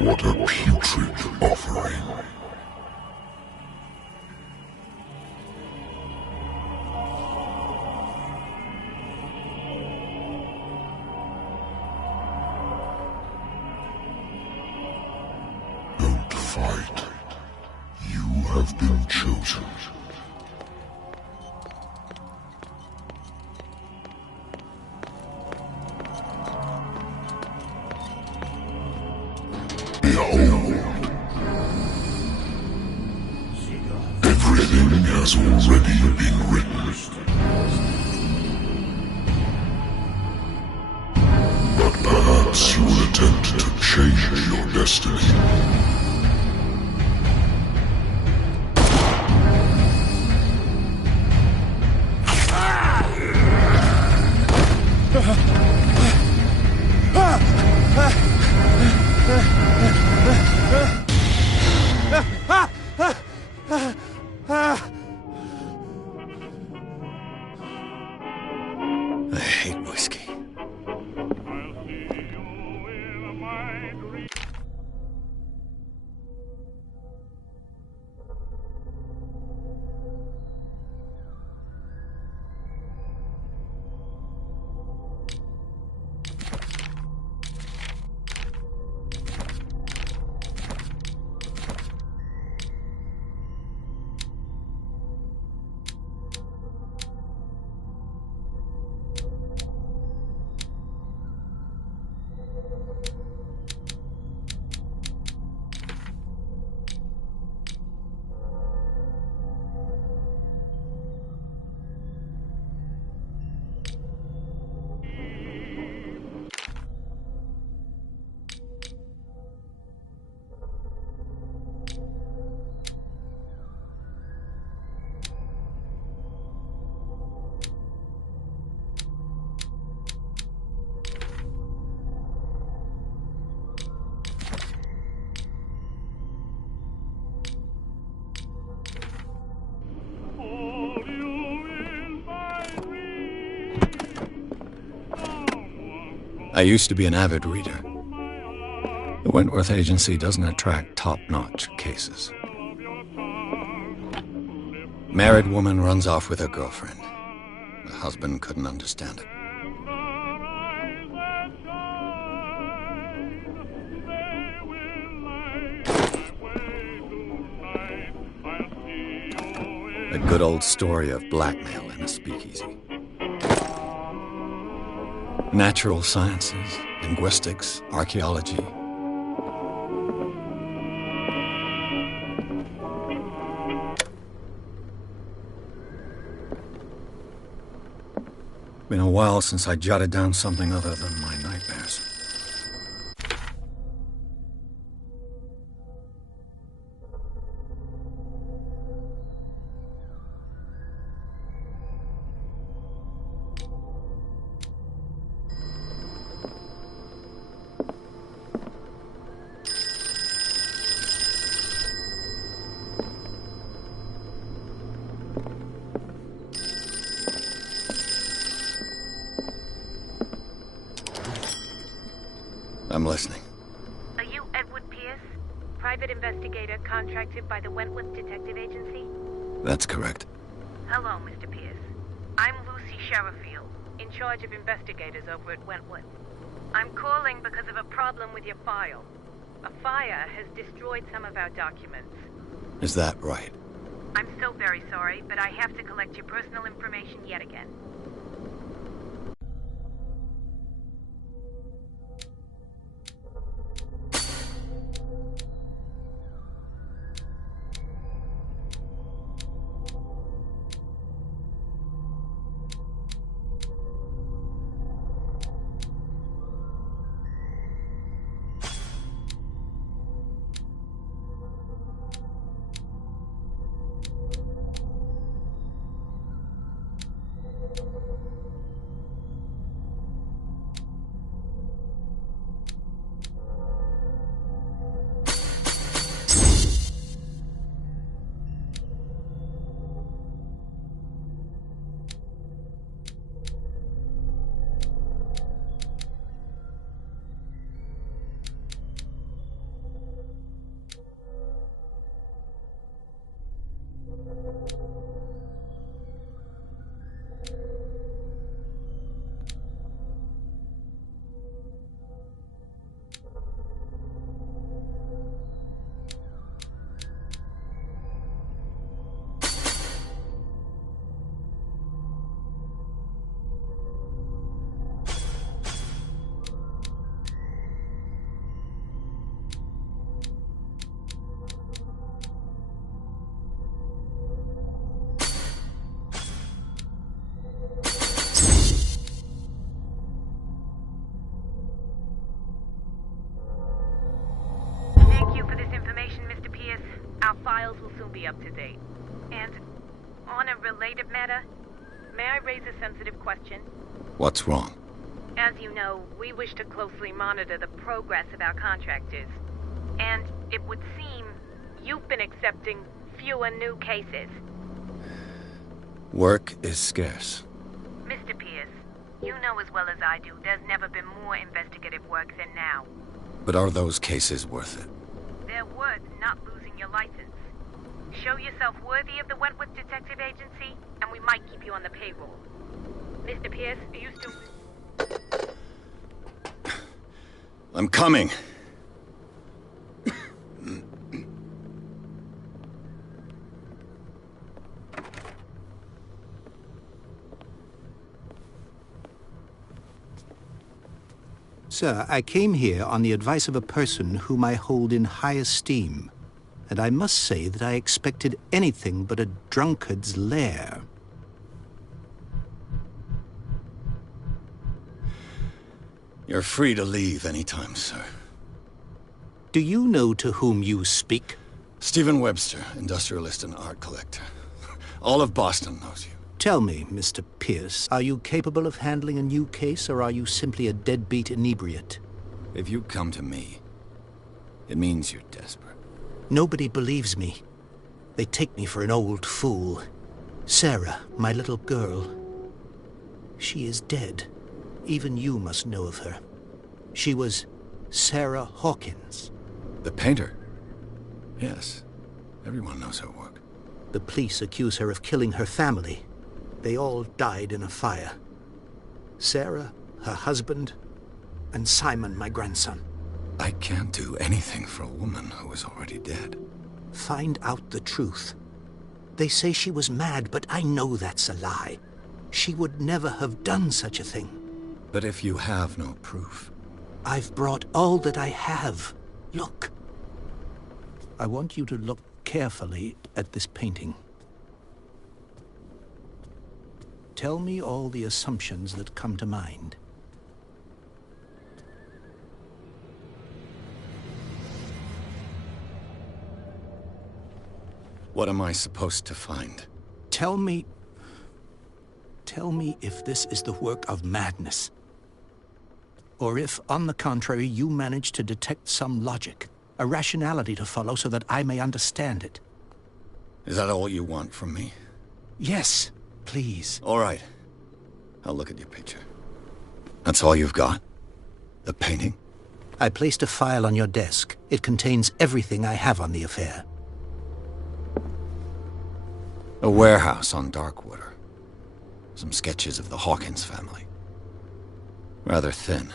What a putrid offering. Don't fight. You have been chosen. destiny. I hate whiskey. I used to be an avid reader. The Wentworth Agency doesn't attract top-notch cases. Married woman runs off with her girlfriend. The husband couldn't understand it. A good old story of blackmail in a speakeasy. Natural sciences, linguistics, archaeology. Been a while since I jotted down something other than my nightmares. I'm listening. Are you Edward Pierce, private investigator contracted by the Wentworth Detective Agency? That's correct. Hello, Mr. Pierce. I'm Lucy Sherifield, in charge of investigators over at Wentworth. I'm calling because of a problem with your file. A fire has destroyed some of our documents. Is that right? I'm so very sorry, but I have to collect your personal information yet again. be up to date. And on a related matter, may I raise a sensitive question? What's wrong? As you know, we wish to closely monitor the progress of our contractors. And it would seem you've been accepting fewer new cases. Work is scarce. Mr. Pierce, you know as well as I do, there's never been more investigative work than now. But are those cases worth it? They're worth not losing your license. Show yourself worthy of the Wentworth Detective Agency, and we might keep you on the payroll. Mr. Pierce, are you still... I'm coming. Sir, I came here on the advice of a person whom I hold in high esteem, and I must say that I expected anything but a drunkard's lair. You're free to leave anytime, sir. Do you know to whom you speak? Stephen Webster, industrialist and art collector. All of Boston knows you. Tell me, Mr. Pierce, are you capable of handling a new case, or are you simply a deadbeat inebriate? If you come to me, it means you're desperate. Nobody believes me. They take me for an old fool. Sarah, my little girl, she is dead. Even you must know of her. She was Sarah Hawkins. The painter? Yes. Everyone knows her work. The police accuse her of killing her family. They all died in a fire. Sarah, her husband, and Simon, my grandson. I can't do anything for a woman who is already dead. Find out the truth. They say she was mad, but I know that's a lie. She would never have done such a thing. But if you have no proof... I've brought all that I have. Look. I want you to look carefully at this painting. Tell me all the assumptions that come to mind. What am I supposed to find? Tell me if this is the work of madness. Or if, on the contrary, you manage to detect some logic, a rationality to follow so that I may understand it. Is that all you want from me? Yes, please. All right. I'll look at your picture. That's all you've got? The painting? I placed a file on your desk. It contains everything I have on the affair. A warehouse on Darkwater. Some sketches of the Hawkins family. Rather thin.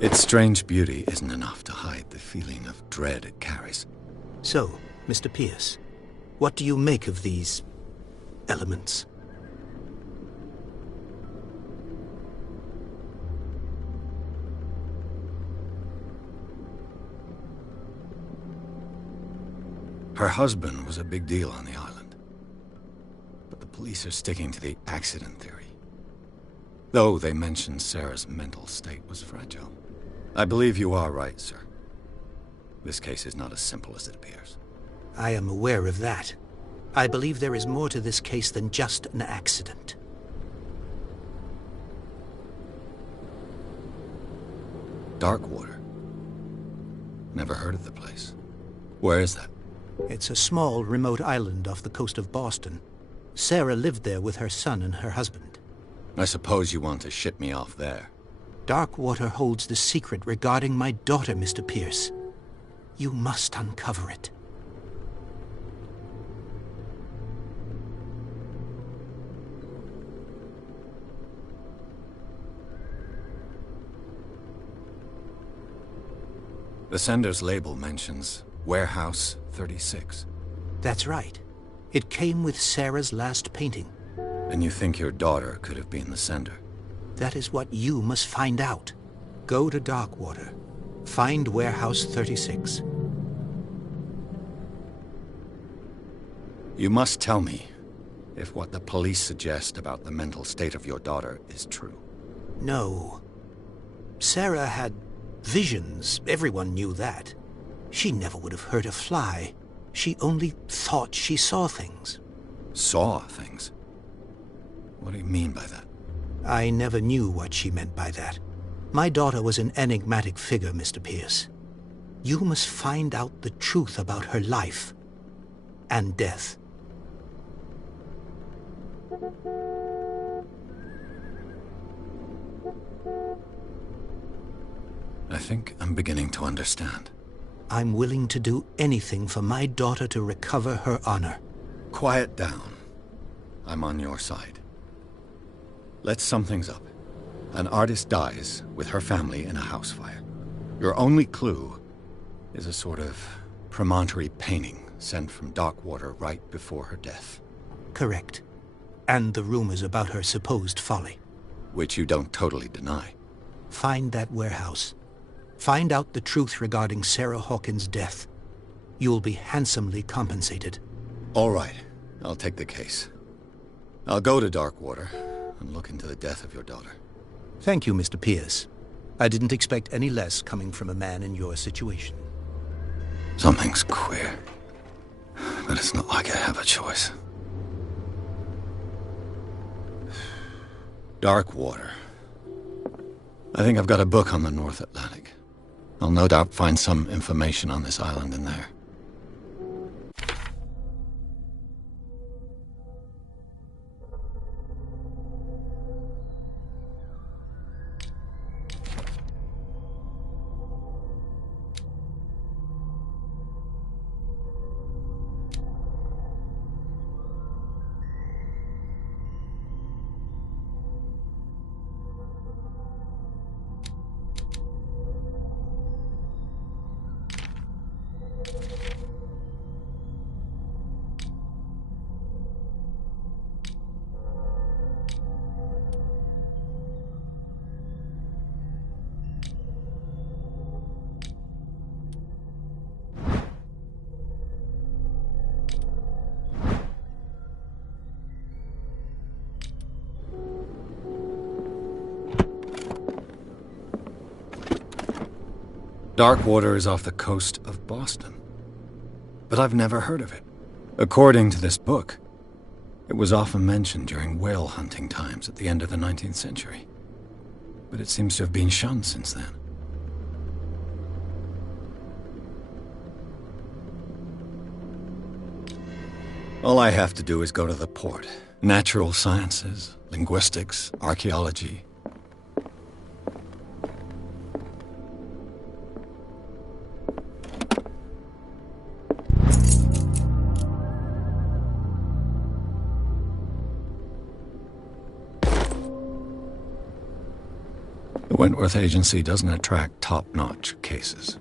Its strange beauty isn't enough to hide the feeling of dread it carries. So, Mr. Pierce, what do you make of these elements? Her husband was a big deal on the island. But the police are sticking to the accident theory. Though they mentioned Sarah's mental state was fragile. I believe you are right, sir. This case is not as simple as it appears. I am aware of that. I believe there is more to this case than just an accident. Darkwater. Never heard of the place. Where is that? It's a small, remote island off the coast of Boston. Sarah lived there with her son and her husband. I suppose you want to ship me off there. Darkwater holds the secret regarding my daughter, Mr. Pierce. You must uncover it. The sender's label mentions Warehouse 36. That's right. It came with Sarah's last painting. And you think your daughter could have been the sender? That is what you must find out. Go to Darkwater. Find Warehouse 36. You must tell me if what the police suggest about the mental state of your daughter is true. No. Sarah had visions. Everyone knew that. She never would have hurt a fly. She only thought she saw things. Saw things? What do you mean by that? I never knew what she meant by that. My daughter was an enigmatic figure, Mr. Pierce. You must find out the truth about her life and death. I think I'm beginning to understand. I'm willing to do anything for my daughter to recover her honor. Quiet down. I'm on your side. Let's sum things up. An artist dies with her family in a house fire. Your only clue is a sort of promontory painting sent from Darkwater right before her death. Correct. And the rumors about her supposed folly. Which you don't totally deny. Find that warehouse. Find out the truth regarding Sarah Hawkins' death. You'll be handsomely compensated. All right. I'll take the case. I'll go to Darkwater and look into the death of your daughter. Thank you, Mr. Pierce. I didn't expect any less coming from a man in your situation. Something's queer. But it's not like I have a choice. Darkwater. I think I've got a book on the North Atlantic. I'll no doubt find some information on this island in there. Darkwater is off the coast of Boston. But I've never heard of it. According to this book, it was often mentioned during whale hunting times at the end of the 19th century. But it seems to have been shunned since then. All I have to do is go to the port. Natural sciences, linguistics, archaeology. The Wentworth Agency doesn't attract top-notch cases.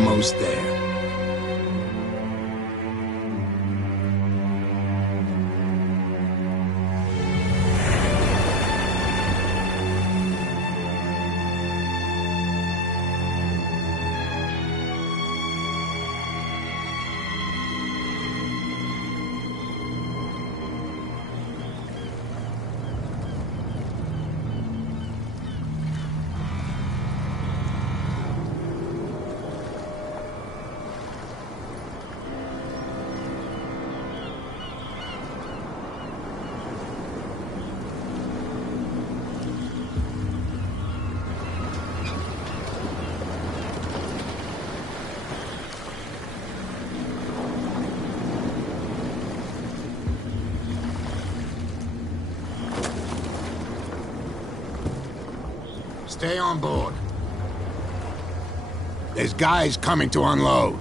almost there. Stay on board. There's guys coming to unload.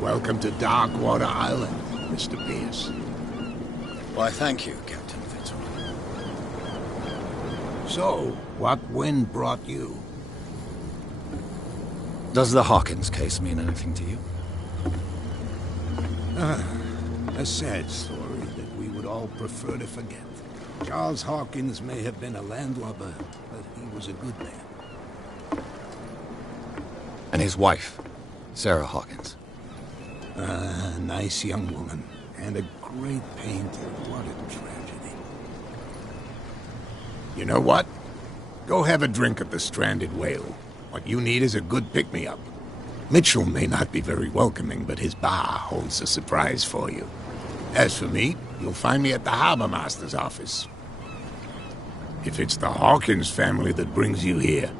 Welcome to Darkwater Island, Mr. Pierce. Why, thank you, Captain Fitzroy. So, what wind brought you? Does the Hawkins case mean anything to you? A sad story that we would all prefer to forget. Charles Hawkins may have been a landlubber, but he was a good man. And his wife, Sarah Hawkins. Nice young woman, and a great painter. What a tragedy. You know what? Go have a drink at the Stranded Whale. What you need is a good pick-me-up. Mitchell may not be very welcoming, but his bar holds a surprise for you. As for me, you'll find me at the Harbor Master's office. If it's the Hawkins family that brings you here,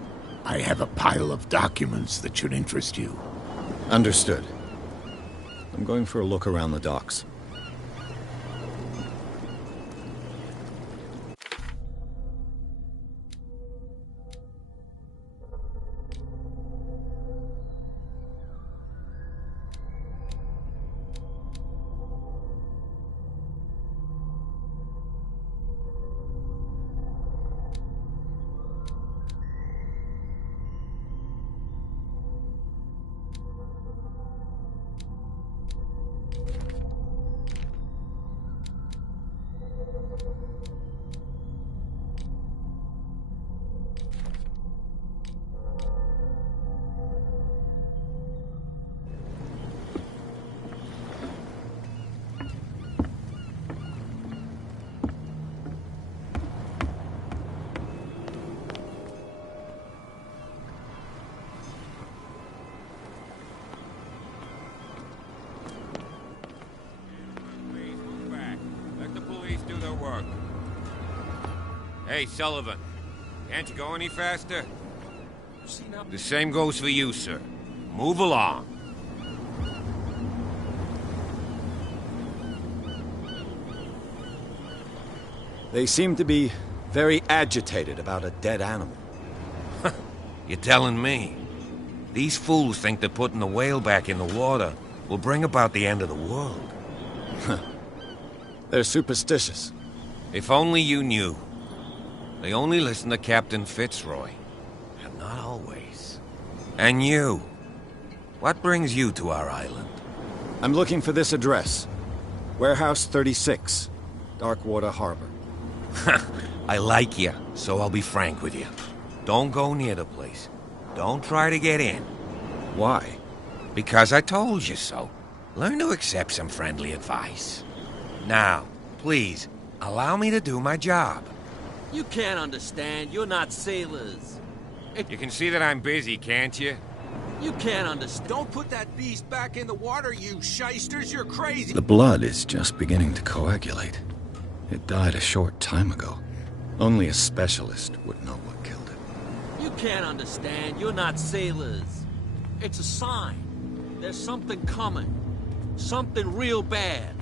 I have a pile of documents that should interest you. Understood. I'm going for a look around the docks. Hey, Sullivan. Can't you go any faster? The same goes for you, sir. Move along. They seem to be very agitated about a dead animal. You're telling me? These fools think that putting the whale back in the water will bring about the end of the world. They're superstitious. If only you knew. They only listen to Captain Fitzroy. And not always. And you. What brings you to our island? I'm looking for this address. Warehouse 36, Darkwater Harbor. I like you, so I'll be frank with you. Don't go near the place. Don't try to get in. Why? Because I told you so. Learn to accept some friendly advice. Now, please, allow me to do my job. You can't understand. You're not sailors. You can see that I'm busy, can't you? You can't understand. Don't put that beast back in the water, you shysters. You're crazy. The blood is just beginning to coagulate. It died a short time ago. Only a specialist would know what killed it. You can't understand. You're not sailors. It's a sign. There's something coming. Something real bad.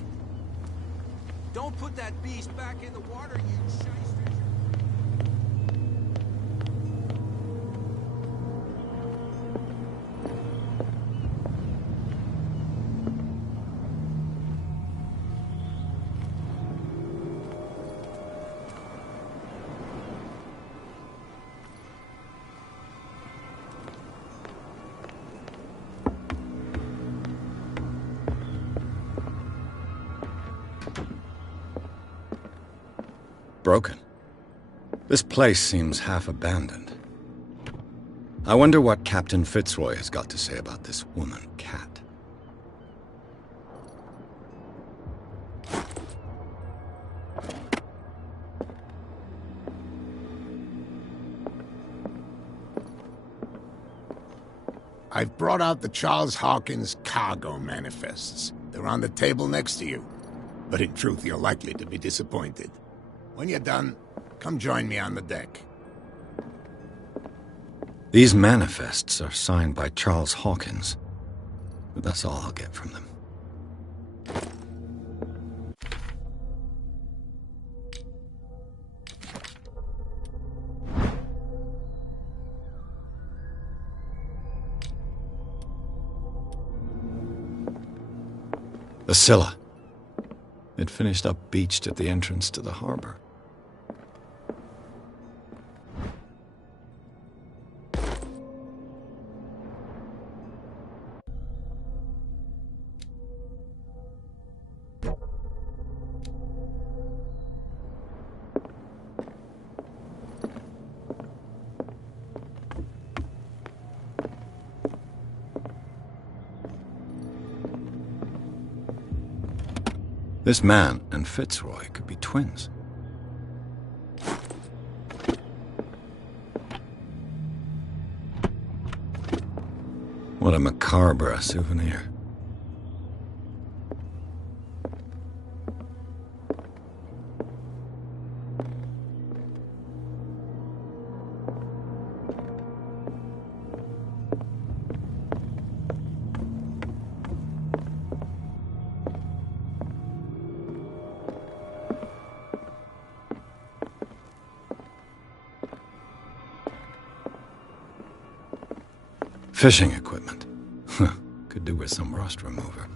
Don't put that beast back in the water, you shysters. broken. This place seems half abandoned. I wonder what Captain Fitzroy has got to say about this woman cat. I've brought out the Charles Hawkins cargo manifests. They're on the table next to you. But in truth, you're likely to be disappointed. When you're done, come join me on the deck. These manifests are signed by Charles Hawkins, but that's all I'll get from them. The Scylla. It finished up beached at the entrance to the harbor. This man and Fitzroy could be twins. What a macabre souvenir. Fishing equipment. Could do with some rust remover.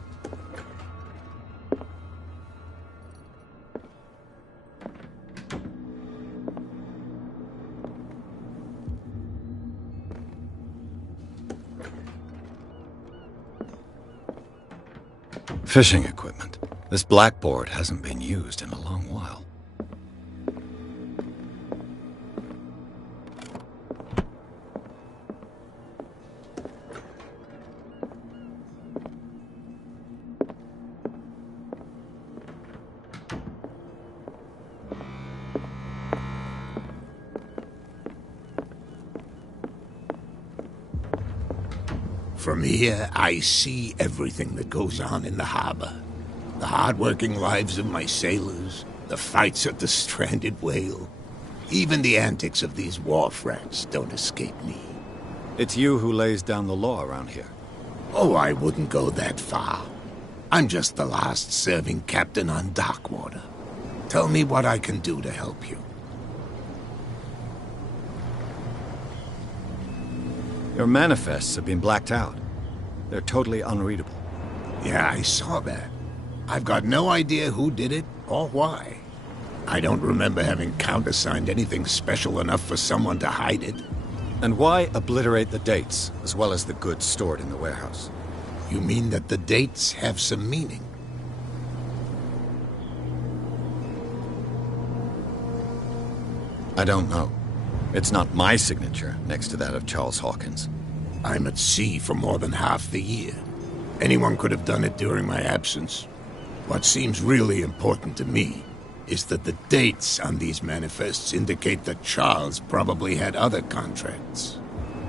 Fishing equipment. This blackboard hasn't been used in a long while. From here, I see everything that goes on in the harbor. The hard-working lives of my sailors, the fights at the stranded whale. Even the antics of these wharf rats don't escape me. It's you who lays down the law around here. Oh, I wouldn't go that far. I'm just the last serving captain on Darkwater. Tell me what I can do to help you. Your manifests have been blacked out. They're totally unreadable. Yeah, I saw that. I've got no idea who did it or why. I don't remember having countersigned anything special enough for someone to hide it. And why obliterate the dates, as well as the goods stored in the warehouse? You mean that the dates have some meaning? I don't know. It's not my signature next to that of Charles Hawkins. I'm at sea for more than half the year. Anyone could have done it during my absence. What seems really important to me is that the dates on these manifests indicate that Charles probably had other contracts.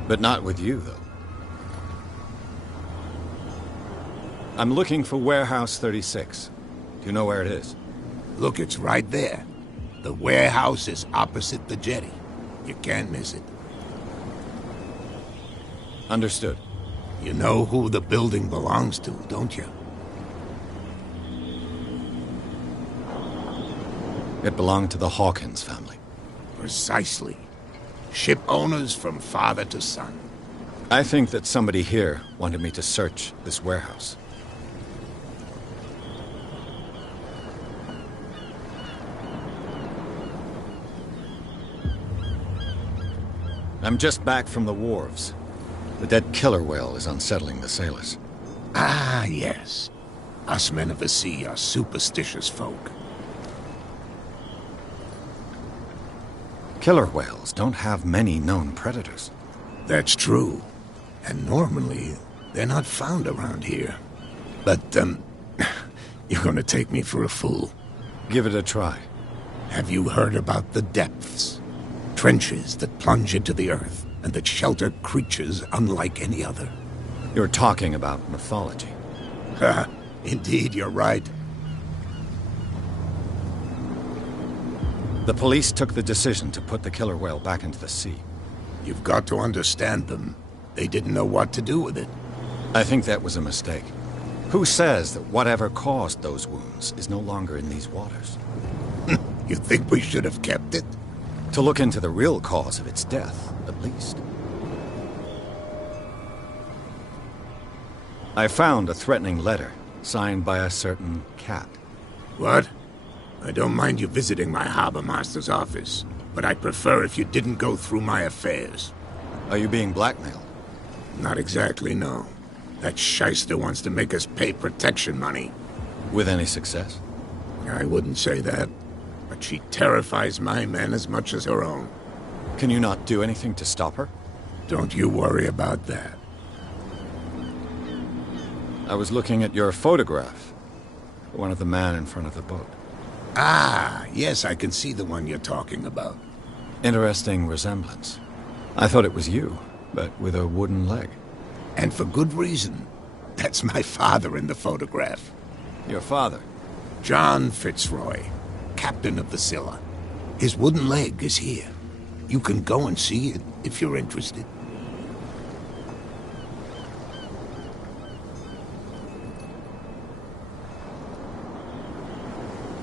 But not with you, though. I'm looking for Warehouse 36. Do you know where it is? Look, it's right there. The warehouse is opposite the jetty. You can't miss it. Understood. You know who the building belongs to, don't you? It belonged to the Hawkins family. Precisely. Ship owners from father to son. I think that somebody here wanted me to search this warehouse. I'm just back from the wharves. The dead killer whale is unsettling the sailors. Ah, yes. Us men of the sea are superstitious folk. Killer whales don't have many known predators. That's true. And normally, they're not found around here. But, you're gonna take me for a fool. Give it a try. Have you heard about the depths? Trenches that plunge into the earth and that shelter creatures unlike any other. You're talking about mythology. Ha! Indeed, you're right. The police took the decision to put the killer whale back into the sea. You've got to understand them. They didn't know what to do with it. I think that was a mistake. Who says that whatever caused those wounds is no longer in these waters? You think we should have kept it? To look into the real cause of its death, at least. I found a threatening letter, signed by a certain cat. What? I don't mind you visiting my harbor master's office, but I'd prefer if you didn't go through my affairs. Are you being blackmailed? Not exactly, no. That shyster wants to make us pay protection money. With any success? I wouldn't say that, but she terrifies my men as much as her own. Can you not do anything to stop her? Don't you worry about that. I was looking at your photograph. One of the man in front of the boat. Ah, yes, I can see the one you're talking about. Interesting resemblance. I thought it was you, but with a wooden leg. And for good reason. That's my father in the photograph. Your father? John Fitzroy, captain of the Scylla. His wooden leg is here. You can go and see it if you're interested.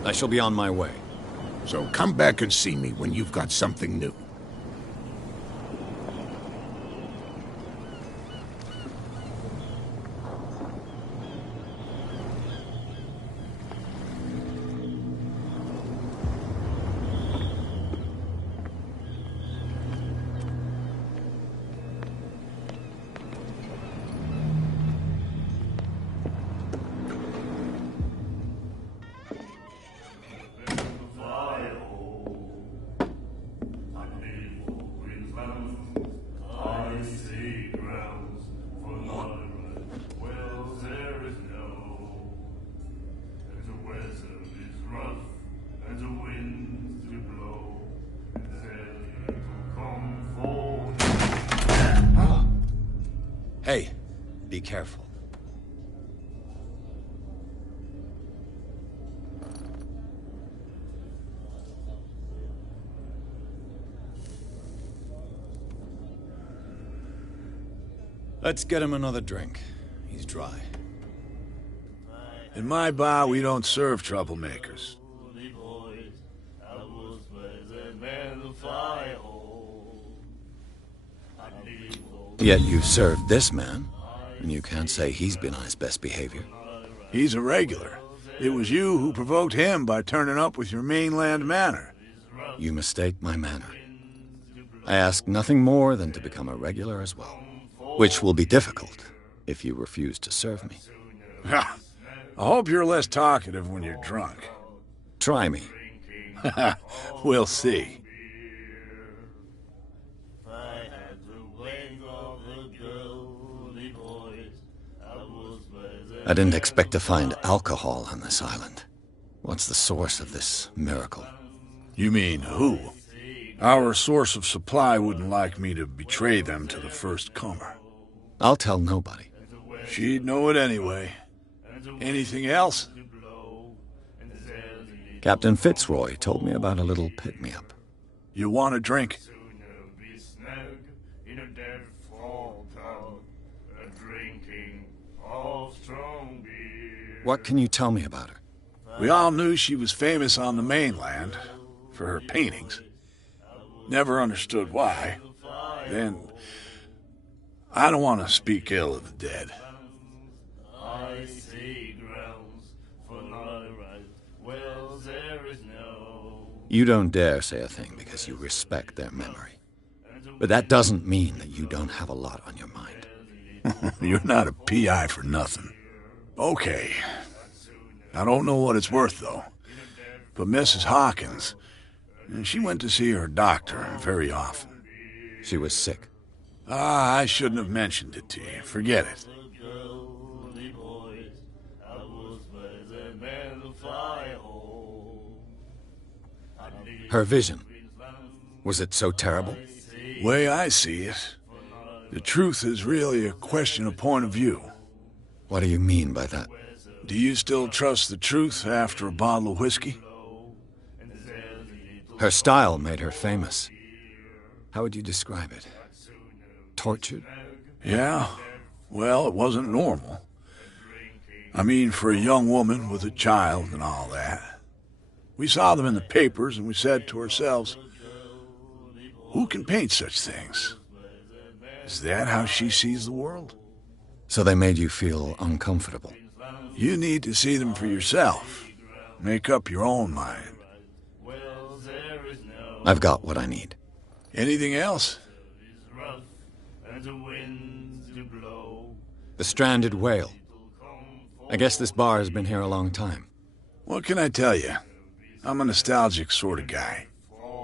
I shall be on my way. So come back and see me when you've got something new. Hey, be careful. Let's get him another drink. He's dry. In my bar, we don't serve troublemakers. Yet you served this man, and you can't say he's been on his best behavior. He's a regular. It was you who provoked him by turning up with your mainland manner. You mistake my manner. I ask nothing more than to become a regular as well, which will be difficult if you refuse to serve me. I hope you're less talkative when you're drunk. Try me. We'll see. I didn't expect to find alcohol on this island. What's the source of this miracle? You mean who? Our source of supply wouldn't like me to betray them to the first comer. I'll tell nobody. She'd know it anyway. Anything else? Captain Fitzroy told me about a little pick-me-up. You want a drink? What can you tell me about her? We all knew she was famous on the mainland for her paintings. Never understood why. Then, I don't want to speak ill of the dead. You don't dare say a thing because you respect their memory. But that doesn't mean that you don't have a lot on your mind. You're not a PI for nothing. Okay. I don't know what it's worth, though. But Mrs. Hawkins, And she went to see her doctor very often. She was sick. Ah, I shouldn't have mentioned it to you. Forget it. Her vision. Was it so terrible? Way I see it, the truth is really a question of point of view. What do you mean by that? Do you still trust the truth after a bottle of whiskey? Her style made her famous. How would you describe it? Tortured? Yeah. Well, it wasn't normal. I mean, for a young woman with a child and all that. We saw them in the papers and we said to ourselves, who can paint such things? Is that how she sees the world? So they made you feel uncomfortable? You need to see them for yourself. Make up your own mind. I've got what I need. Anything else? The stranded whale. I guess this bar has been here a long time. What can I tell you? I'm a nostalgic sort of guy.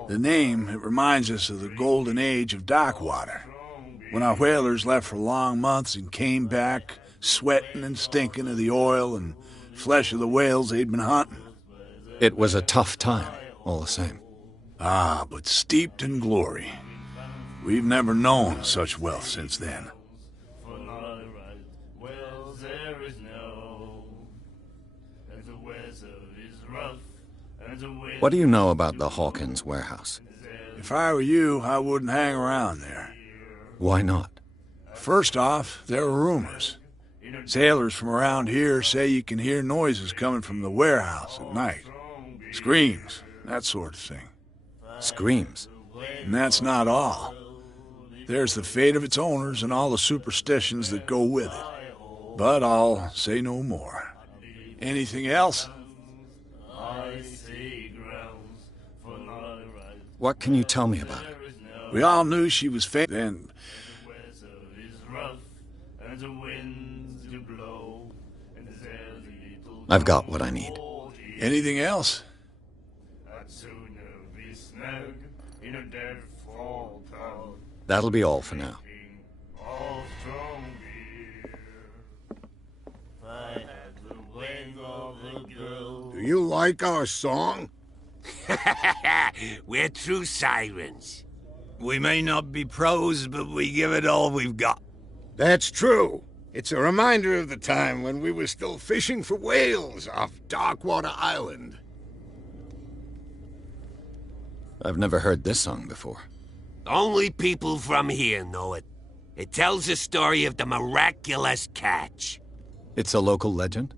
The name, it reminds us of the golden age of dock water, when our whalers left for long months and came back sweating and stinking of the oil and flesh of the whales they'd been hunting. It was a tough time, all the same. Ah, but steeped in glory. We've never known such wealth since then. What do you know about the Hawkins warehouse? If I were you, I wouldn't hang around there. Why not? First off, there are rumors. Sailors from around here say you can hear noises coming from the warehouse at night. Screams, that sort of thing. Screams? And that's not all. There's the fate of its owners and all the superstitions that go with it. But I'll say no more. Anything else? What can you tell me about her? We all knew she was famous then. I've got what I need. Anything else? That'll be all for now. Do you like our song? We're true sirens. We may not be pros, but we give it all we've got. That's true. It's a reminder of the time when we were still fishing for whales off Darkwater Island. I've never heard this song before. Only people from here know it. It tells the story of the miraculous catch. It's a local legend?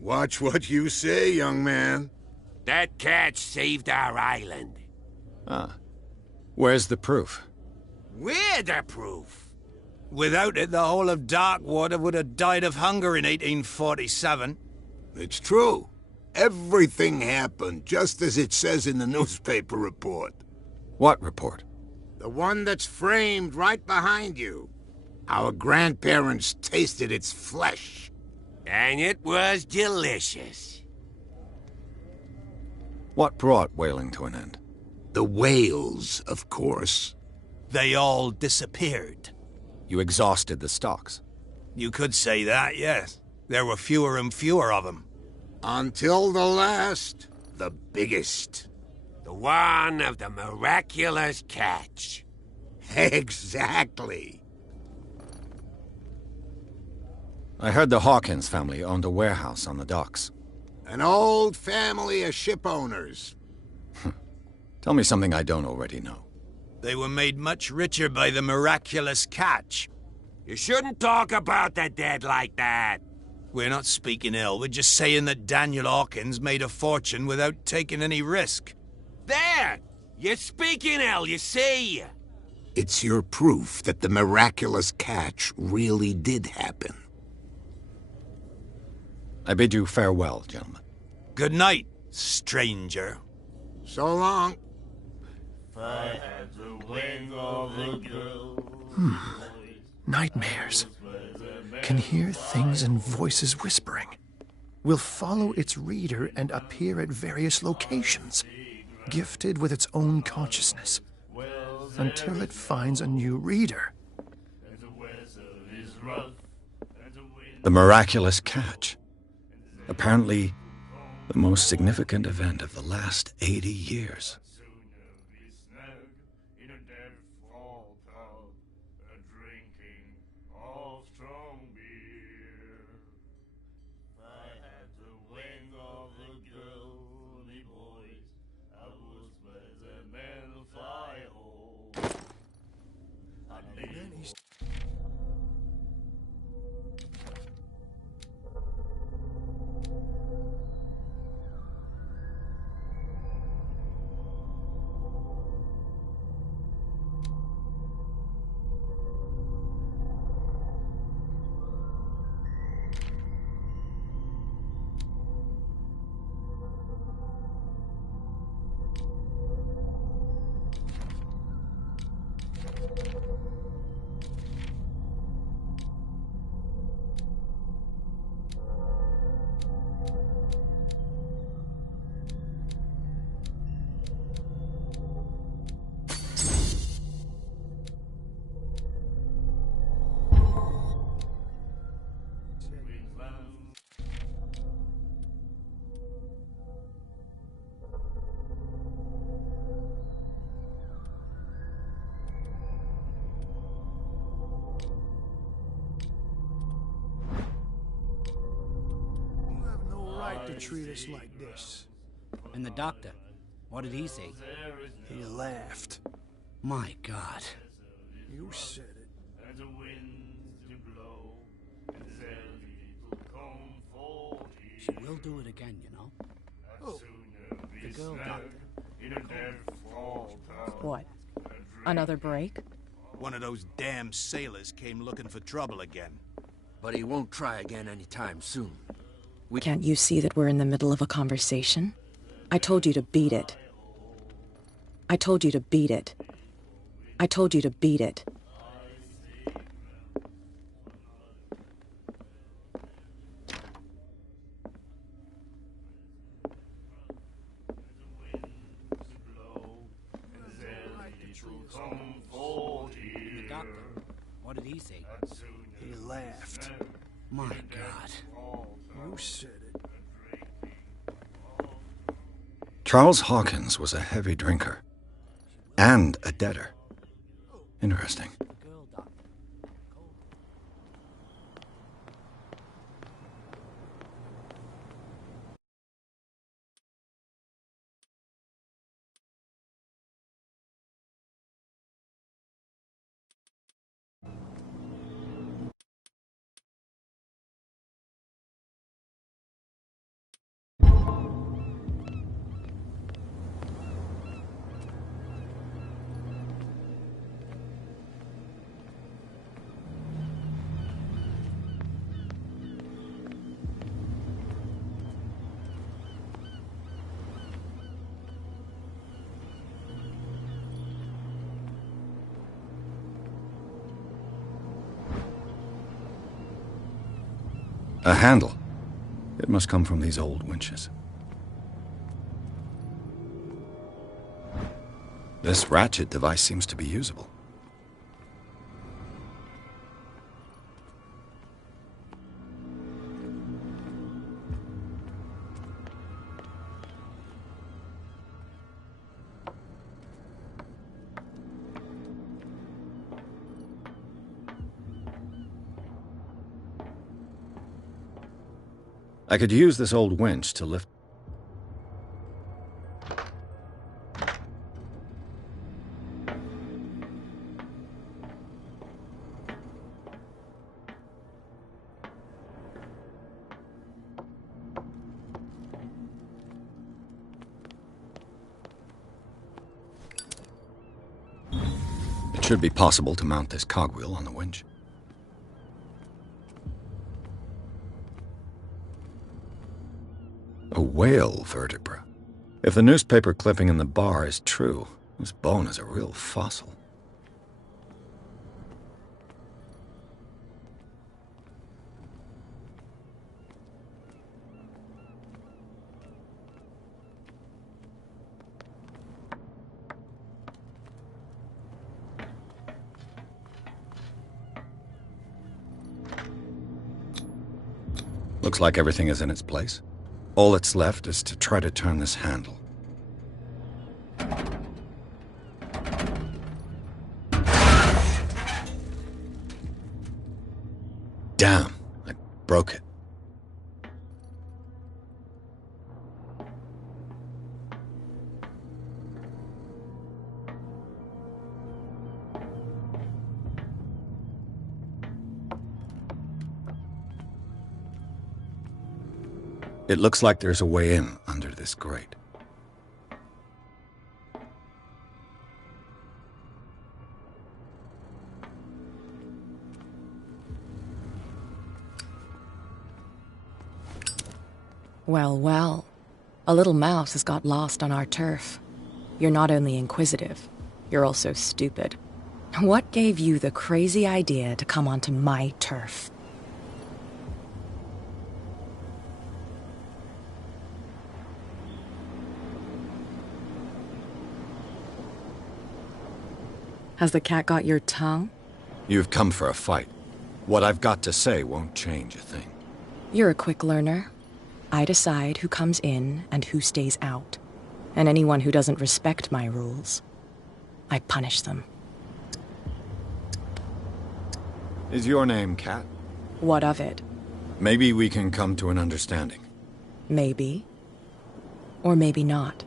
Watch what you say, young man. That catch saved our island. Ah. Where's the proof? We're the proof. Without it, the whole of Darkwater would have died of hunger in 1847. It's true. Everything happened just as it says in the newspaper report. What report? The one that's framed right behind you. Our grandparents tasted its flesh. And it was delicious. What brought whaling to an end? The whales, of course. They all disappeared. You exhausted the stocks. You could say that, yes. There were fewer and fewer of them. Until the last, the biggest. The one of the miraculous catch. Exactly. I heard the Hawkins family owned a warehouse on the docks. An old family of ship owners. Tell me something I don't already know. They were made much richer by the miraculous catch. You shouldn't talk about the dead like that. We're not speaking ill, we're just saying that Daniel Hawkins made a fortune without taking any risk. There! You're speaking ill, you see. It's your proof that the miraculous catch really did happen. I bid you farewell, gentlemen. Good night, stranger. So long. Nightmares. Can hear things and voices whispering. Will follow its reader and appear at various locations. gifted with its own consciousness, until it finds a new reader. The miraculous catch. Apparently, the most significant event of the last 80 years. To treat us like this. And the doctor, what did he say? He laughed. My God. You said it. She will do it again, you know. Oh, The girl doctor. What? Another break? One of those damn sailors came looking for trouble again. But he won't try again anytime soon. Can't you see that we're in the middle of a conversation? I told you to beat it. I told you to beat it. I told you to beat it. The doctor, what did he say? he laughed. My God. You said it. Charles Hawkins was a heavy drinker and a debtor. Interesting. The girl doctor. A handle. It must come from these old winches. This ratchet device seems to be usable. I could use this old winch to lift. It should be possible to mount this cogwheel on the winch. A whale vertebra. If the newspaper clipping in the bar is true, this bone is a real fossil. Looks like everything is in its place. All that's left is to try to turn this handle. Damn, I broke it. It looks like there's a way in under this grate. Well, well. A little mouse has got lost on our turf. You're not only inquisitive, you're also stupid. What gave you the crazy idea to come onto my turf? Has the cat got your tongue? You've come for a fight. What I've got to say won't change a thing. You're a quick learner. I decide who comes in and who stays out. And anyone who doesn't respect my rules, I punish them. Is your name Cat? What of it? Maybe we can come to an understanding. Maybe. Or maybe not.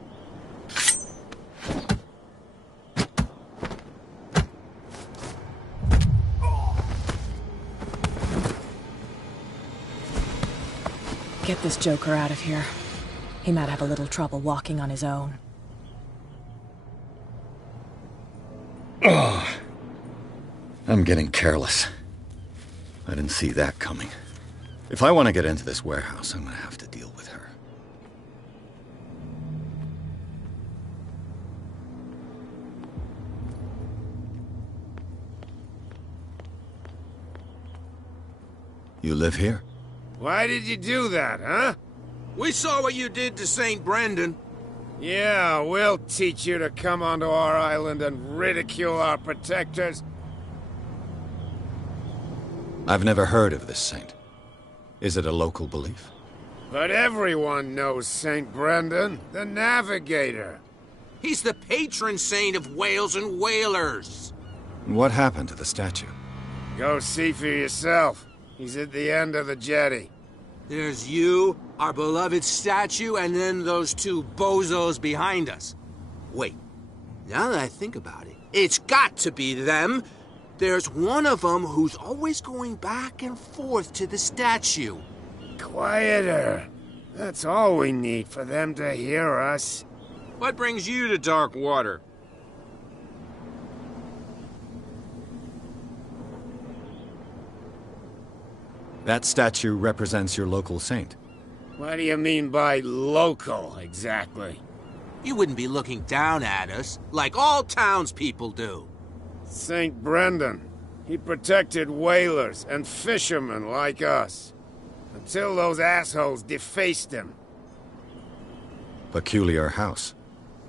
Get this joker out of here. He might have a little trouble walking on his own. Oh, I'm getting careless. I didn't see that coming. If I want to get into this warehouse, I'm going to have to deal with her. You live here? Why did you do that, huh? We saw what you did to St. Brendan. Yeah, we'll teach you to come onto our island and ridicule our protectors. I've never heard of this saint. Is it a local belief? But everyone knows St. Brendan, the Navigator. He's the patron saint of whales and whalers. What happened to the statue? Go see for yourself. He's at the end of the jetty. There's you, our beloved statue, and then those two bozos behind us. Wait, now that I think about it, it's got to be them. There's one of them who's always going back and forth to the statue. Quieter. That's all we need for them to hear us. What brings you to dark water? That statue represents your local saint. What do you mean by local, exactly? You wouldn't be looking down at us, like all townspeople do. St. Brendan. He protected whalers and fishermen like us. Until those assholes defaced him. Peculiar house.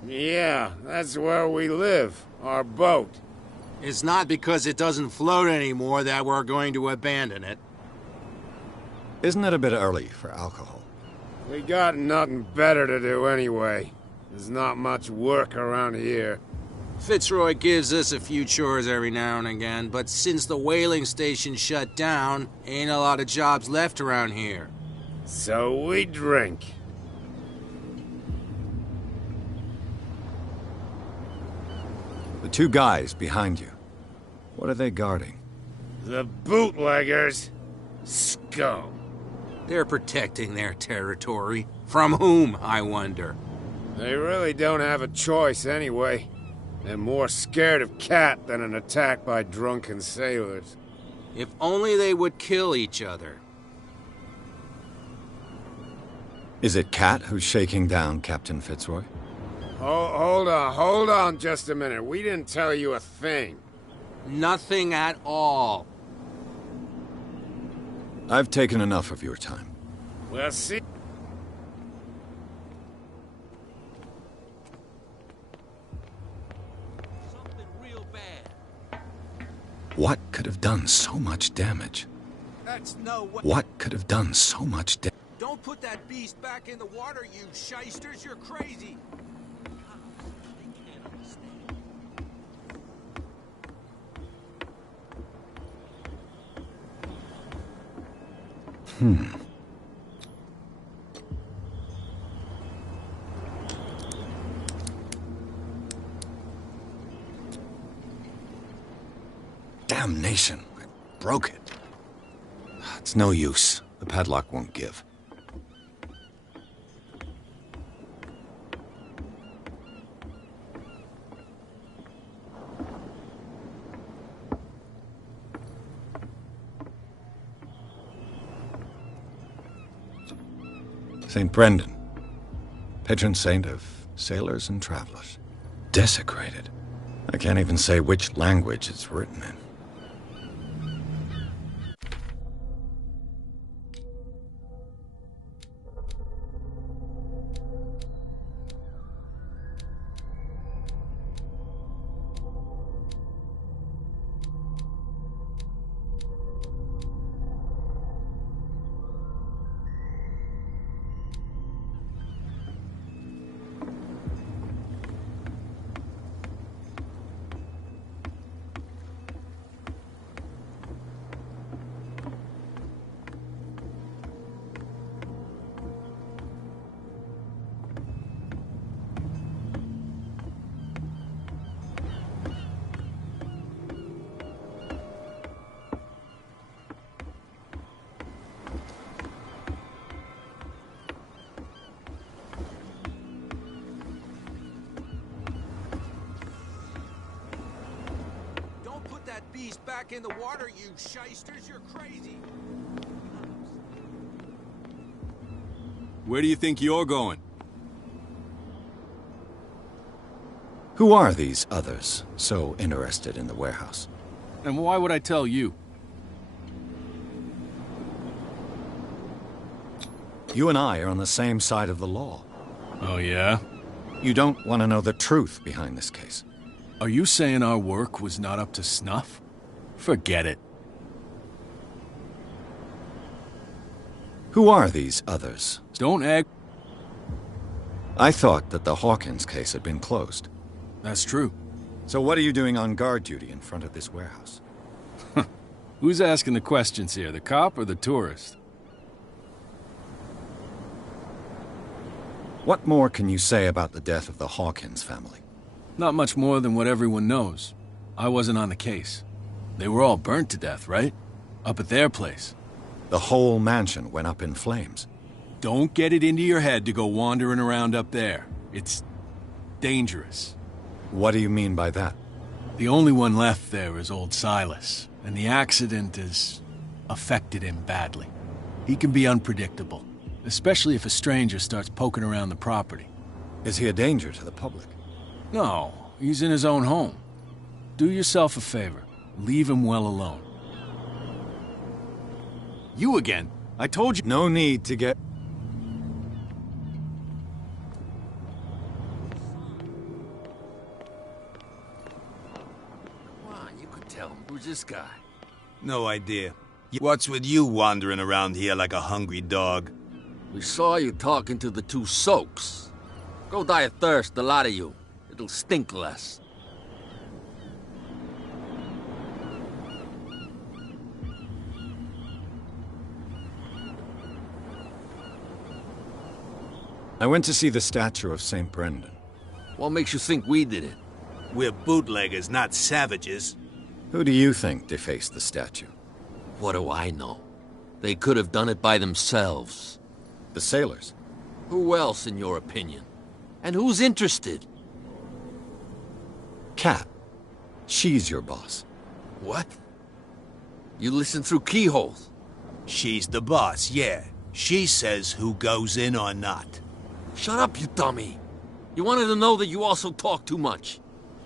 Yeah, that's where we live. Our boat. It's not because it doesn't float anymore that we're going to abandon it. Isn't it a bit early for alcohol? We got nothing better to do anyway. There's not much work around here. Fitzroy gives us a few chores every now and again, but since the whaling station shut down, ain't a lot of jobs left around here. So we drink. The two guys behind you. What are they guarding? The bootleggers. Scum. They're protecting their territory. From whom, I wonder? They really don't have a choice anyway. They're more scared of Cat than an attack by drunken sailors. If only they would kill each other. Is it Cat who's shaking down Captain Fitzroy? Hold on just a minute. We didn't tell you a thing. Nothing at all. I've taken enough of your time. We'll see. Something real bad. What could have done so much damage? That's no way. What could have done so much damage? Don't put that beast back in the water, you shysters. You're crazy. Damnation. I broke it. It's no use. The padlock won't give. St. Brendan, patron saint of sailors and travelers. Desecrated. I can't even say which language it's written in. Back in the water, you shysters. You're crazy. Where do you think you're going? Who are these others so interested in the warehouse? And why would I tell you? You and I are on the same side of the law. Oh, yeah? You don't want to know the truth behind this case. Are you saying our work was not up to snuff? Forget it. Who are these others? Don't act... I thought that the Hawkins case had been closed. That's true. So what are you doing on guard duty in front of this warehouse? Who's asking the questions here, the cop or the tourist? What more can you say about the death of the Hawkins family? Not much more than what everyone knows. I wasn't on the case. They were all burnt to death, right? Up at their place. The whole mansion went up in flames. Don't get it into your head to go wandering around up there. It's dangerous. What do you mean by that? The only one left there is old Silas, and the accident has affected him badly. He can be unpredictable, especially if a stranger starts poking around the property. Is he a danger to the public? No, he's in his own home. Do yourself a favor. Leave him well alone. You again? I told you. No need to get... Come on, you could tell him. Who's this guy? No idea. What's with you wandering around here like a hungry dog? We saw you talking to the two soaks. Go die of thirst, the lot of you. It'll stink less. I went to see the statue of St. Brendan. What makes you think we did it? We're bootleggers, not savages. Who do you think defaced the statue? What do I know? They could have done it by themselves. The sailors? Who else, in your opinion? And who's interested? Kat. She's your boss. What? You listen through keyholes? She's the boss, yeah. She says who goes in or not. Shut up, you dummy. You wanted to know that you also talk too much.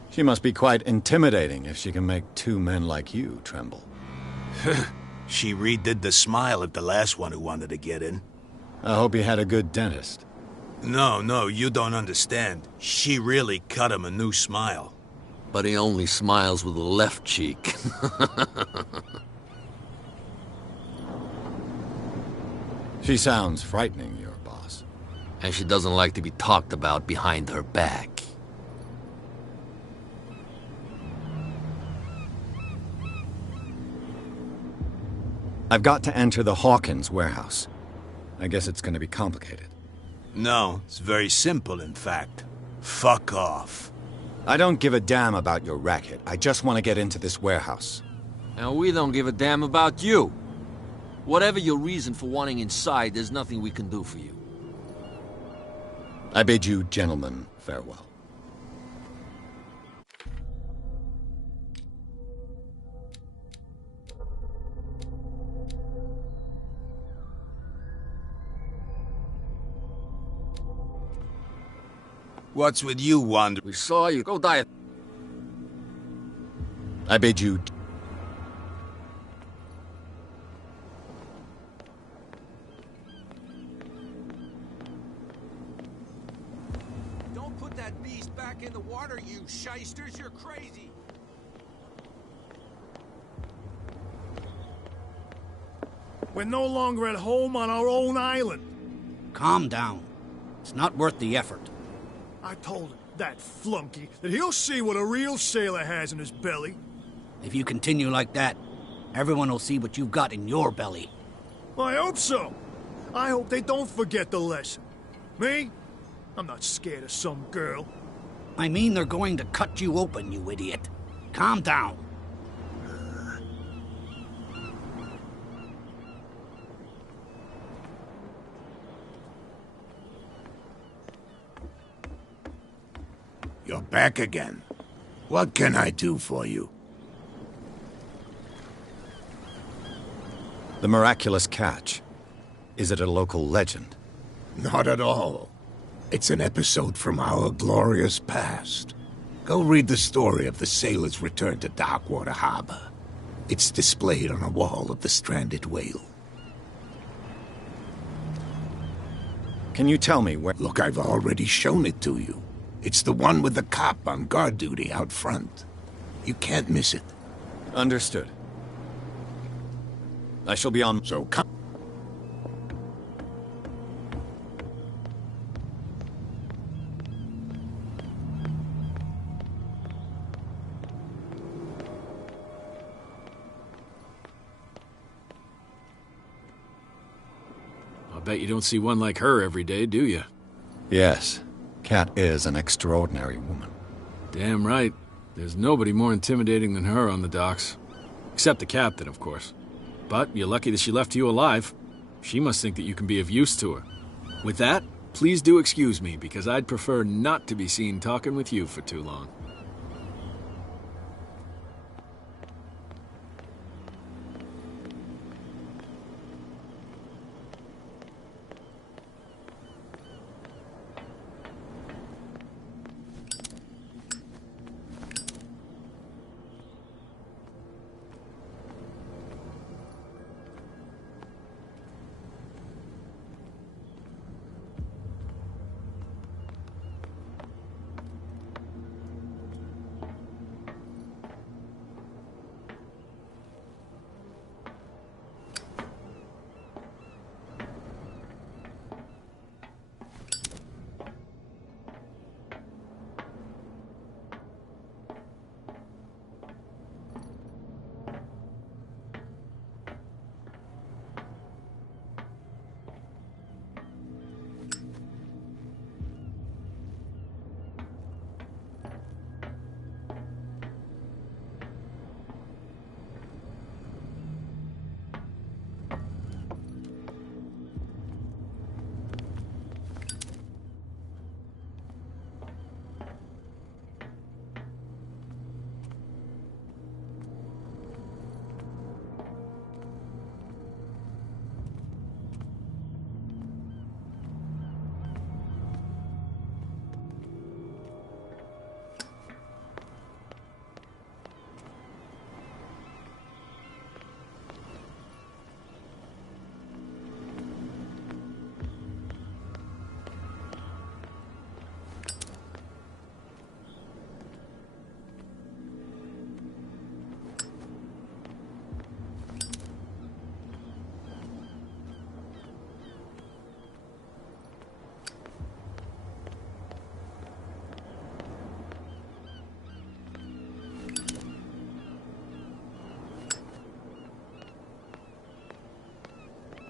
She must be quite intimidating if she can make two men like you tremble. She redid the smile at the last one who wanted to get in. I hope he had a good dentist. No, you don't understand. She really cut him a new smile. But he only smiles with the left cheek. She sounds frightening, your boss. And she doesn't like to be talked about behind her back. I've got to enter the Hawkins warehouse. I guess it's gonna be complicated. No, it's very simple, in fact. Fuck off. I don't give a damn about your racket. I just want to get into this warehouse. And we don't give a damn about you. Whatever your reason for wanting inside, there's nothing we can do for you. I bid you gentlemen farewell. What's with you, Wander? We saw you. Go die. I bid you... Don't put that beast back in the water, you shysters. You're crazy. We're no longer at home on our own island. Calm down. It's not worth the effort. I told him, that flunky, that he'll see what a real sailor has in his belly. If you continue like that, everyone will see what you've got in your belly. I hope so. I hope they don't forget the lesson. Me? I'm not scared of some girl. I mean they're going to cut you open, you idiot. Calm down. You're back again. What can I do for you? The miraculous catch. Is it a local legend? Not at all. It's an episode from our glorious past. Go read the story of the sailor's return to Darkwater Harbor. It's displayed on a wall of the stranded whale. Can you tell me where... Look, I've already shown it to you. It's the one with the cop on guard duty out front. You can't miss it. Understood. I shall be on... So come... I bet you don't see one like her every day, do you? Yes. Cat is an extraordinary woman. Damn right. There's nobody more intimidating than her on the docks. Except the captain, of course. But you're lucky that she left you alive. She must think that you can be of use to her. With that, please do excuse me, because I'd prefer not to be seen talking with you for too long.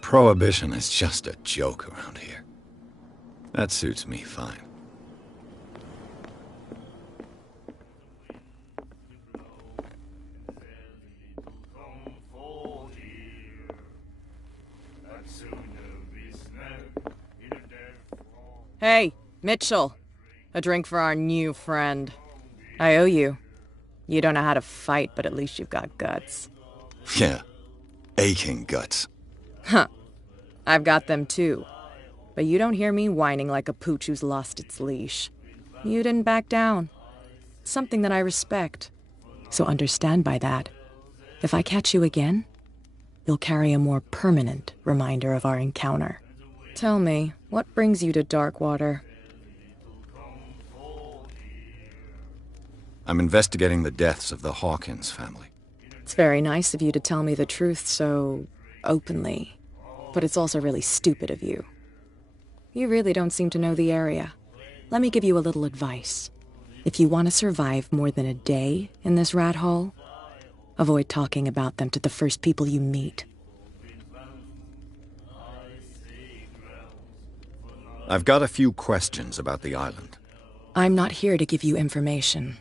Prohibition is just a joke around here. That suits me fine. Hey, Mitchell. A drink for our new friend. I owe you. You don't know how to fight, but at least you've got guts. Yeah. Aching guts. Huh. I've got them too. But you don't hear me whining like a pooch who's lost its leash. You didn't back down. Something that I respect. So understand by that, if I catch you again, you'll carry a more permanent reminder of our encounter. Tell me, what brings you to Darkwater? I'm investigating the deaths of the Hawkins family. It's very nice of you to tell me the truth so openly, but it's also really stupid of you. You really don't seem to know the area. Let me give you a little advice. If you want to survive more than a day in this rat hole, avoid talking about them to the first people you meet. I've got a few questions about the island. I'm not here to give you information.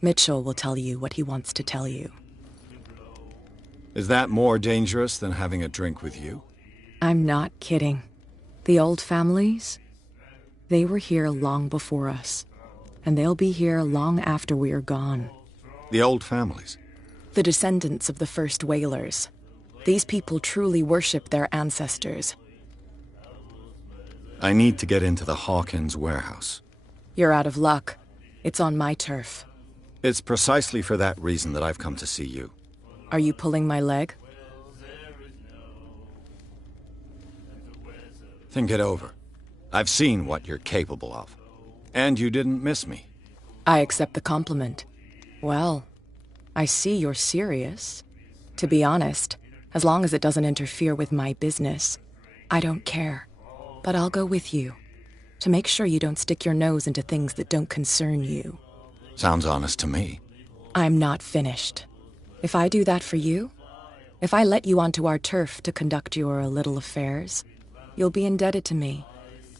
Mitchell will tell you what he wants to tell you. Is that more dangerous than having a drink with you? I'm not kidding. The old families, they were here long before us, and they'll be here long after we're gone. The old families? The descendants of the first whalers. These people truly worship their ancestors. I need to get into the Hawkins warehouse. You're out of luck. It's on my turf. It's precisely for that reason that I've come to see you. Are you pulling my leg? Think it over. I've seen what you're capable of. And you didn't miss me. I accept the compliment. Well, I see you're serious. To be honest, as long as it doesn't interfere with my business, I don't care. But I'll go with you, to make sure you don't stick your nose into things that don't concern you. Sounds honest to me. I'm not finished. If I do that for you, if I let you onto our turf to conduct your little affairs, you'll be indebted to me,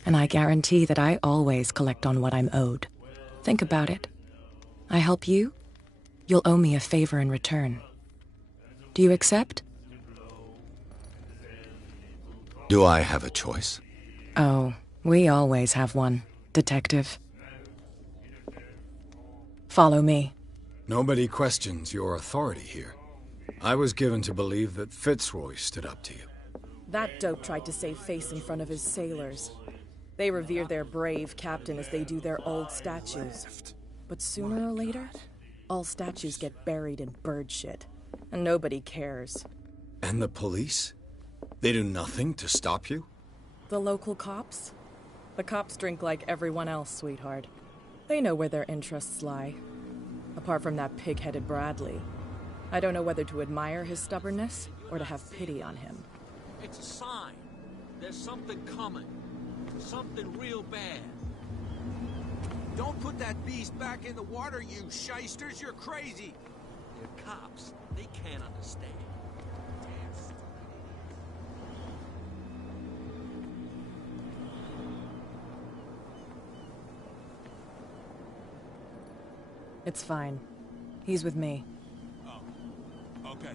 and I guarantee that I always collect on what I'm owed. Think about it. I help you, you'll owe me a favor in return. Do you accept? Do I have a choice? Oh, we always have one, Detective. Follow me. Nobody questions your authority here. I was given to believe that Fitzroy stood up to you. That dope tried to save face in front of his sailors. They revere their brave captain as they do their old statues. But sooner or later, all statues get buried in bird shit, and nobody cares. And the police? They do nothing to stop you? The local cops? The cops drink like everyone else, sweetheart. They know where their interests lie. Apart from that pig-headed Bradley, I don't know whether to admire his stubbornness or to have pity on him. It's a sign. There's something coming. Something real bad. Don't put that beast back in the water, you shysters. You're crazy. They're cops. They can't understand. It's fine. He's with me. Oh, okay.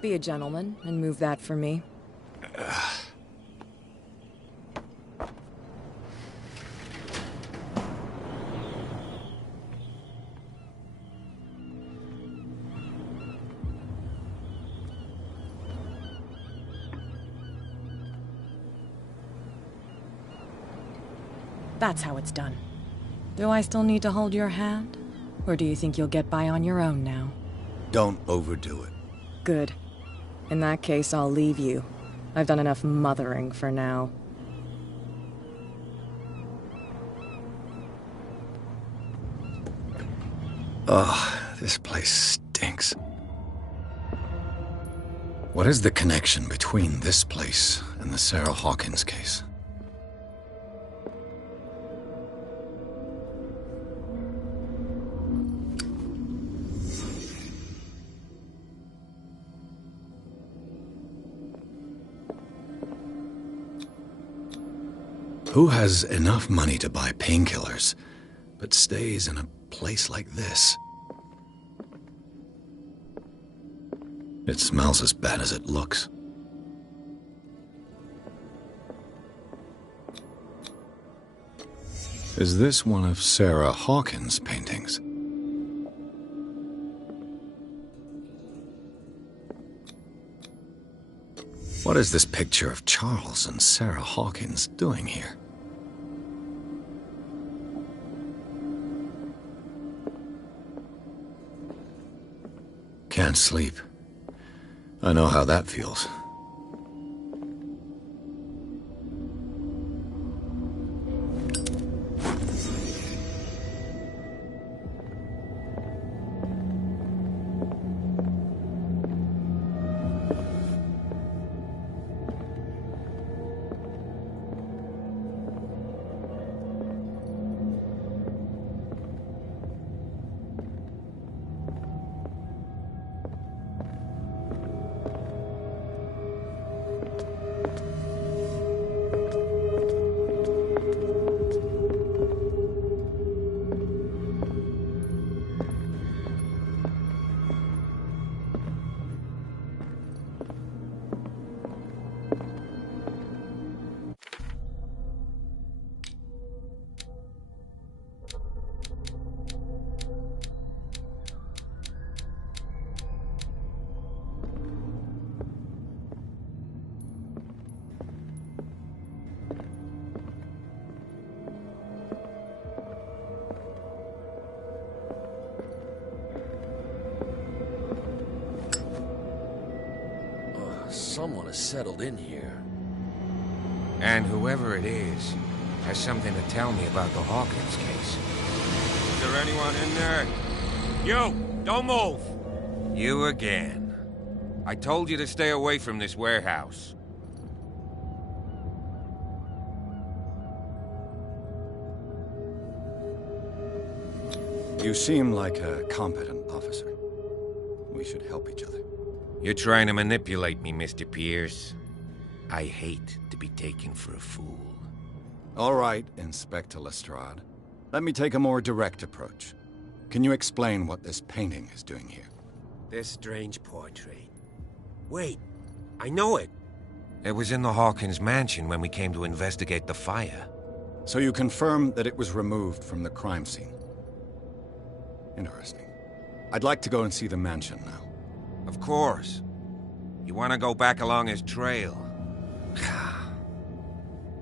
Be a gentleman and move that for me. That's how it's done. Do I still need to hold your hand? Or do you think you'll get by on your own now? Don't overdo it. Good. In that case, I'll leave you. I've done enough mothering for now. Ugh, this place stinks. What is the connection between this place and the Sarah Hawkins case? Who has enough money to buy painkillers, but stays in a place like this? It smells as bad as it looks. Is this one of Sarah Hawkins' paintings? What is this picture of Charles and Sarah Hawkins doing here? Can't sleep. I know how that feels. Someone has settled in here. And whoever it is has something to tell me about the Hawkins case. Is there anyone in there? You! Don't move! You again. I told you to stay away from this warehouse. You seem like a competent officer. We should help each other. You're trying to manipulate me, Mr. Pierce. I hate to be taken for a fool. All right, Inspector Lestrade. Let me take a more direct approach. Can you explain what this painting is doing here? This strange portrait. Wait, I know it. It was in the Hawkins mansion when we came to investigate the fire. So you confirm that it was removed from the crime scene? Interesting. I'd like to go and see the mansion now. Of course. You want to go back along his trail?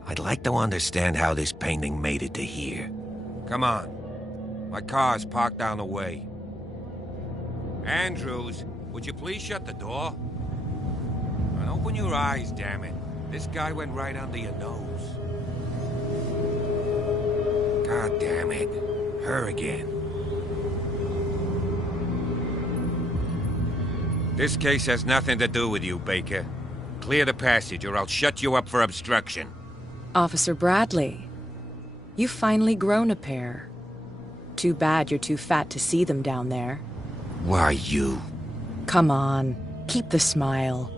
I'd like to understand how this painting made it to here. Come on. My car's parked down the way. Andrews, would you please shut the door? And open your eyes, damn it. This guy went right under your nose. God damn it. Her again. This case has nothing to do with you, Baker. Clear the passage, or I'll shut you up for obstruction. Officer Bradley, you've finally grown a pair. Too bad you're too fat to see them down there. Why, you? Come on, keep the smile.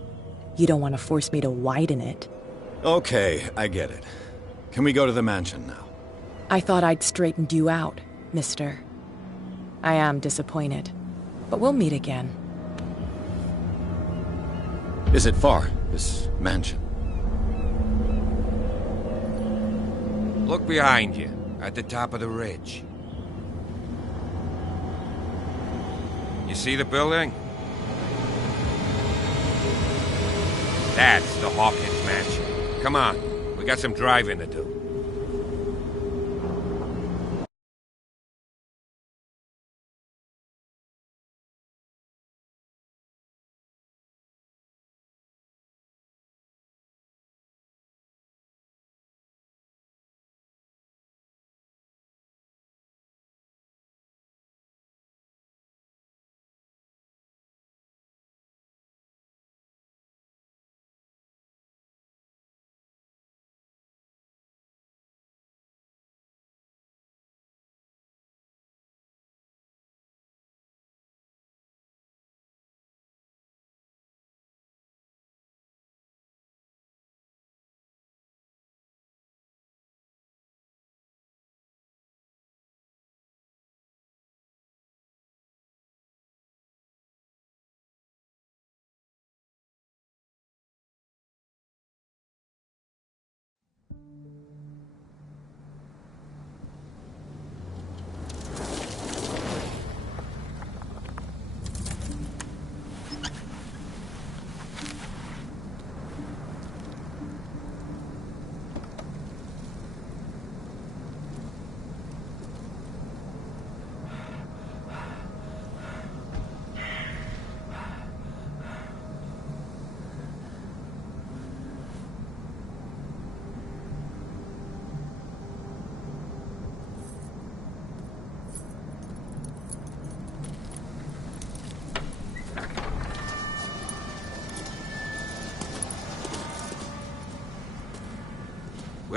You don't want to force me to widen it. Okay, I get it. Can we go to the mansion now? I thought I'd straightened you out, mister. I am disappointed, but we'll meet again. Is it far, this mansion? Look behind you, at the top of the ridge. You see the building? That's the Hawkins mansion. Come on, we got some driving to do.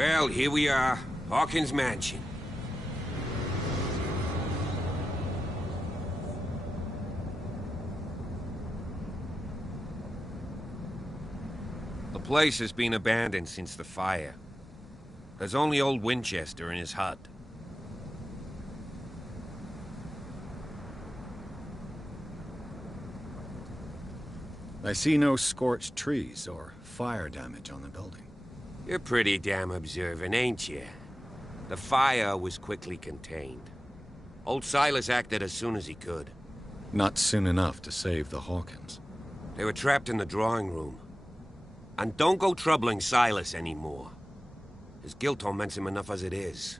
Well, here we are. Hawkins Mansion. The place has been abandoned since the fire. There's only old Winchester in his hut. I see no scorched trees or fire damage on the building. You're pretty damn observant, ain't you? The fire was quickly contained. Old Silas acted as soon as he could. Not soon enough to save the Hawkins. They were trapped in the drawing room. And don't go troubling Silas anymore. His guilt torments him enough as it is.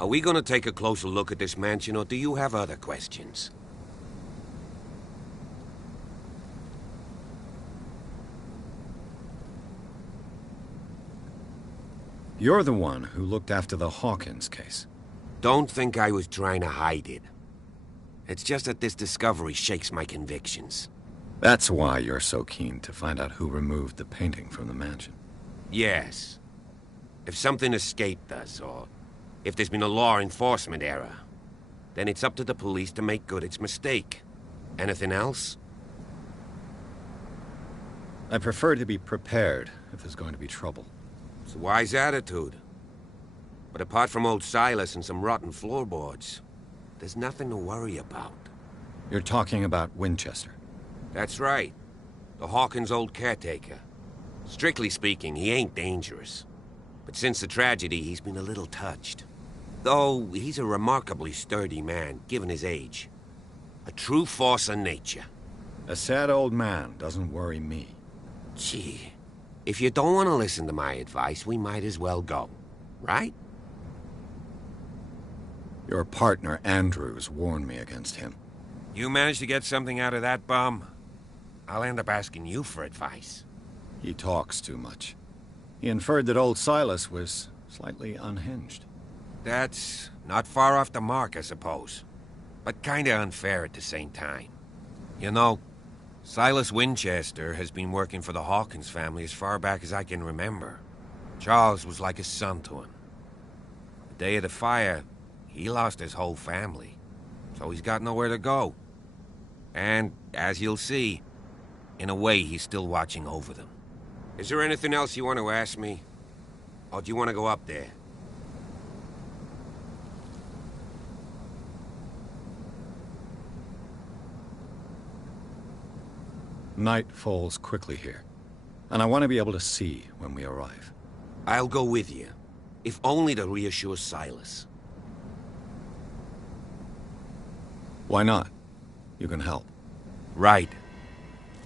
Are we gonna take a closer look at this mansion, or do you have other questions? You're the one who looked after the Hawkins case. Don't think I was trying to hide it. It's just that this discovery shakes my convictions. That's why you're so keen to find out who removed the painting from the mansion. Yes. If something escaped us, or if there's been a law enforcement error, then it's up to the police to make good its mistake. Anything else? I prefer to be prepared if there's going to be trouble. It's a wise attitude. But apart from old Silas and some rotten floorboards, there's nothing to worry about. You're talking about Winchester? That's right. The Hawkins' old caretaker. Strictly speaking, he ain't dangerous. But since the tragedy, he's been a little touched. Though, he's a remarkably sturdy man, given his age. A true force of nature. A sad old man doesn't worry me. Gee, if you don't want to listen to my advice, we might as well go. Right? Your partner, Andrews, warned me against him. You managed to get something out of that bum? I'll end up asking you for advice. He talks too much. He inferred that old Silas was slightly unhinged. That's not far off the mark, I suppose. But kinda unfair at the same time. You know, Silas Winchester has been working for the Hawkins family as far back as I can remember. Charles was like a son to him. The day of the fire, he lost his whole family. So he's got nowhere to go. And, as you'll see, in a way, he's still watching over them. Is there anything else you want to ask me? Or do you want to go up there? Night falls quickly here, and I want to be able to see when we arrive. I'll go with you, if only to reassure Silas. Why not? You can help. Right.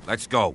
Let's go.